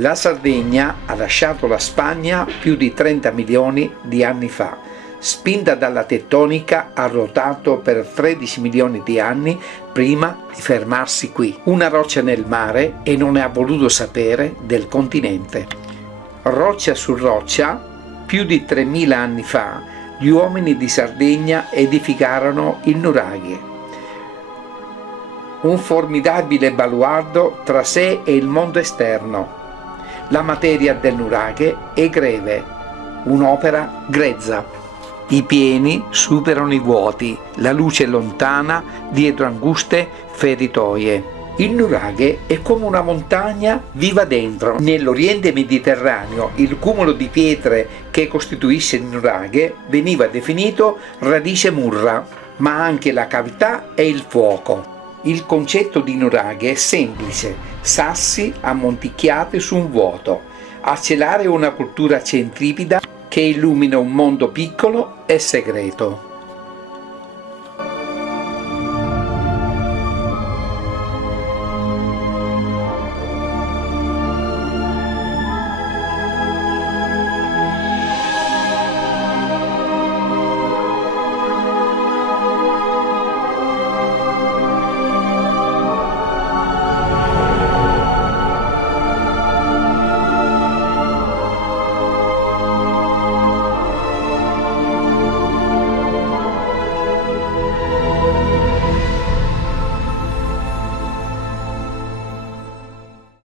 La Sardegna ha lasciato la Spagna più di 30 milioni di anni fa. Spinta dalla tettonica, ha ruotato per 13 milioni di anni prima di fermarsi qui. Una roccia nel mare e non ne ha voluto sapere del continente. Roccia su roccia, più di 3.000 anni fa, gli uomini di Sardegna edificarono il nuraghe. Un formidabile baluardo tra sé e il mondo esterno. La materia del nuraghe è greve, un'opera grezza. I pieni superano i vuoti, la luce è lontana dietro anguste feritoie. Il nuraghe è come una montagna viva dentro. Nell'Oriente Mediterraneo il cumulo di pietre che costituisce il nuraghe veniva definito radice murra, ma anche la cavità e il fuoco. Il concetto di nuraghe è semplice: sassi ammonticchiati su un vuoto, a celare una cultura centripeta che illumina un mondo piccolo e segreto.